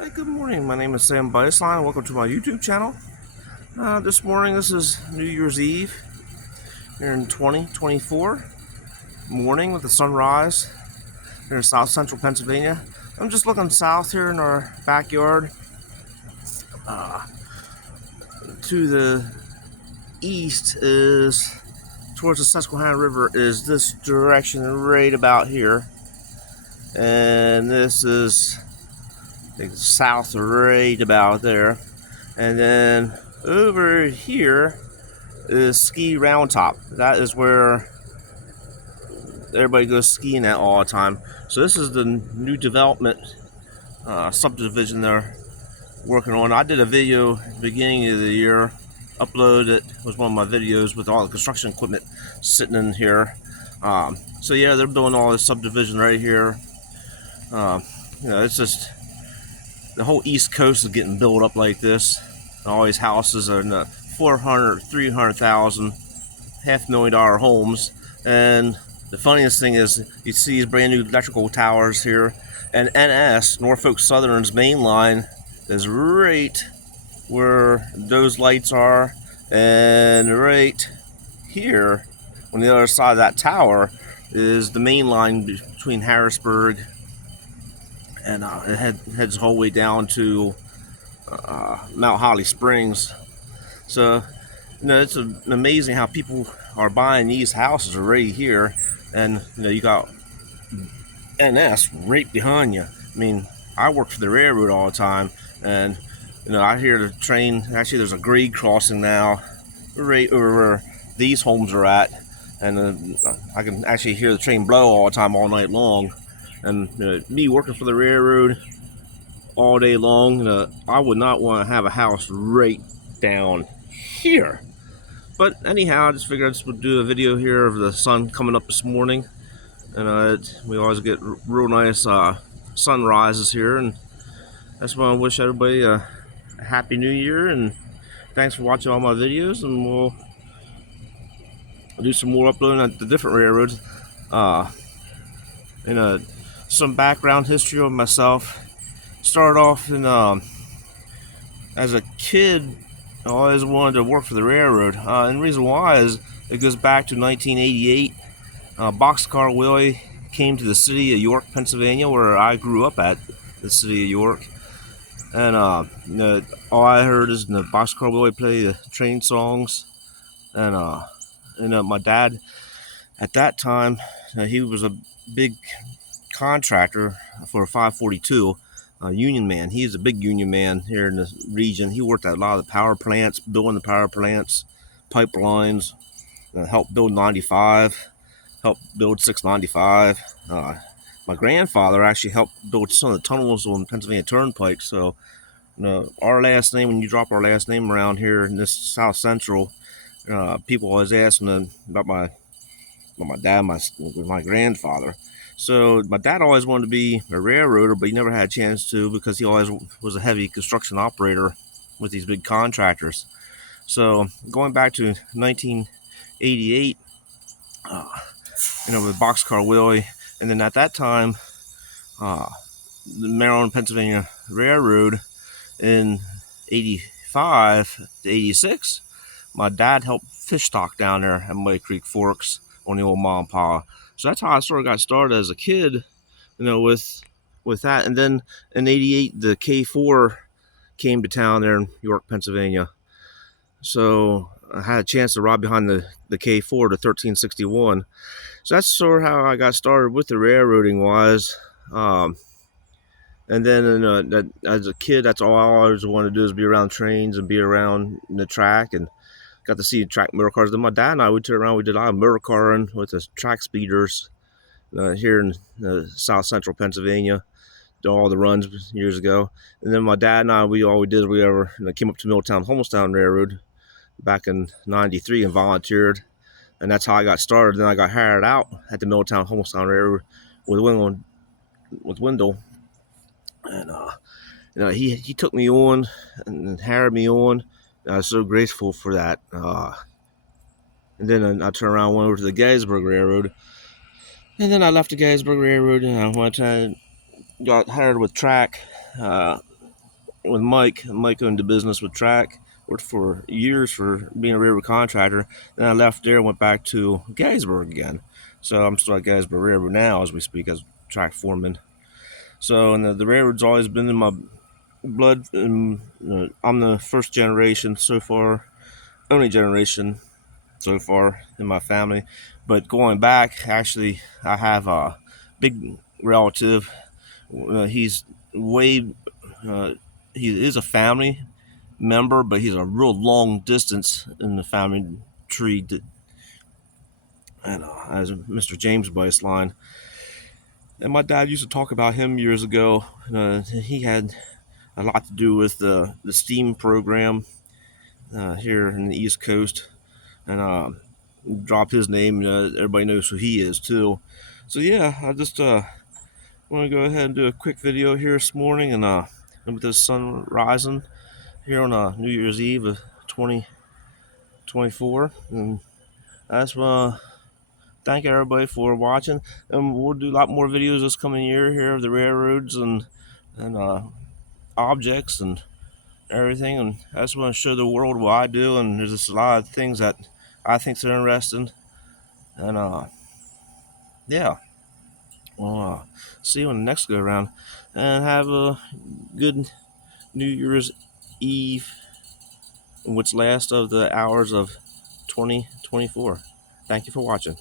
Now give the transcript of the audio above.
Hey, good morning. My name is Sam Beisline. Welcome to my YouTube channel. This morning, this is New Year's Eve here in 2024 morning with the sunrise here in South Central Pennsylvania. I'm just looking south here in our backyard. To the east is towards the Susquehanna River is this direction right about here, and this is the south right about there, and then over here is Ski Round Top. That is where everybody goes skiing at all the time. So this is the new development subdivision they're working on. I did a video at the beginning of the year, uploaded it, was one of my videos with all the construction equipment sitting in here. So yeah, they're doing all this subdivision right here. It's just the whole East Coast is getting built up like this. All these houses are in the 400, 300,000, $500,000 homes. And the funniest thing is you see these brand new electrical towers here, and NS, Norfolk Southern's main line, is right where those lights are, and right here on the other side of that tower is the main line between Harrisburg and it heads the whole way down to Mount Holly Springs. So, it's amazing how people are buying these houses already here, and you got NS right behind you. I mean, I work for the railroad all the time, and I hear the train. Actually, there's a grade crossing now, right over where these homes are at, and I can actually hear the train blow all the time, all night long. And me working for the railroad all day long, I would not want to have a house right down here. But anyhow, I just figured I just would do a video here of the sun coming up this morning, and we always get real nice sunrises here, and that's why I wish everybody a happy new year, and thanks for watching all my videos, and we'll do some more uploading at the different railroads. Some background history of myself. Started off in as a kid, I always wanted to work for the railroad, and the reason why is it goes back to 1988. Boxcar Willie came to the city of York, Pennsylvania, where I grew up at, the city of York. And all I heard is the Boxcar Willie play the train songs. And my dad, at that time, he was a big contractor for 542. Union man. He's a big union man here in the region. He worked at a lot of the power plants, building the power plants, pipelines, helped build 95, helped build 695. My grandfather actually helped build some of the tunnels on Pennsylvania Turnpike. So, our last name, when you drop our last name around here in this South Central, people always ask me about my dad, my grandfather. So my dad always wanted to be a railroader, but he never had a chance to because he always was a heavy construction operator with these big contractors. So going back to 1988, with Boxcar Willie, and then at that time, the Maryland Pennsylvania Railroad in 85 to 86, my dad helped fish stock down there at Muddy Creek Forks on the old Ma and Pa. So that's how I sort of got started as a kid, with that. And then in 88, the K4 came to town there in York, Pennsylvania. So I had a chance to ride behind the K4 to 1361. So that's sort of how I got started with the railroading wise. And then as a kid, that's all I always wanted to do is be around trains and be around the track, and got to see track motor cars. Then my dad and I would turn around. We did a lot of motor carring with the track speeders here in South Central Pennsylvania. Did all the runs years ago. And then my dad and I, all we did, we came up to Middletown Homelstown Railroad back in '93 and volunteered, and that's how I got started. Then I got hired out at the Middletown Homelstown Railroad with Wendell, and he took me on and hired me on. I was so grateful for that. And then I turned around and went over to the Gettysburg Railroad. And then I left the Gettysburg Railroad, and I got hired with Track with Mike. Mike owned a business with Track. Worked for years for being a railroad contractor. Then I left there and went back to Gettysburg again. So I'm still at Gettysburg Railroad now as we speak as track foreman. So, and the railroad's always been in my blood. And, I'm the first generation so far, only generation so far in my family. But going back, actually, I have a big relative. He's way, uh, he is a family member, but he's a real long distance in the family tree. And as Mr. James Baseline. And my dad used to talk about him years ago. He had a lot to do with the STEAM program here in the East Coast, and dropped his name. Everybody knows who he is too. So yeah, I just want to go ahead and do a quick video here this morning, and with the sun rising here on New Year's Eve of 2024, and I just want to thank everybody for watching, and we'll do a lot more videos this coming year here of the railroads and objects and everything. And I just want to show the world what I do, and there's just a lot of things that I think are interesting. And yeah, well, see you on the next go around, and have a good New Year's Eve, which last of the hours of 2024. Thank you for watching.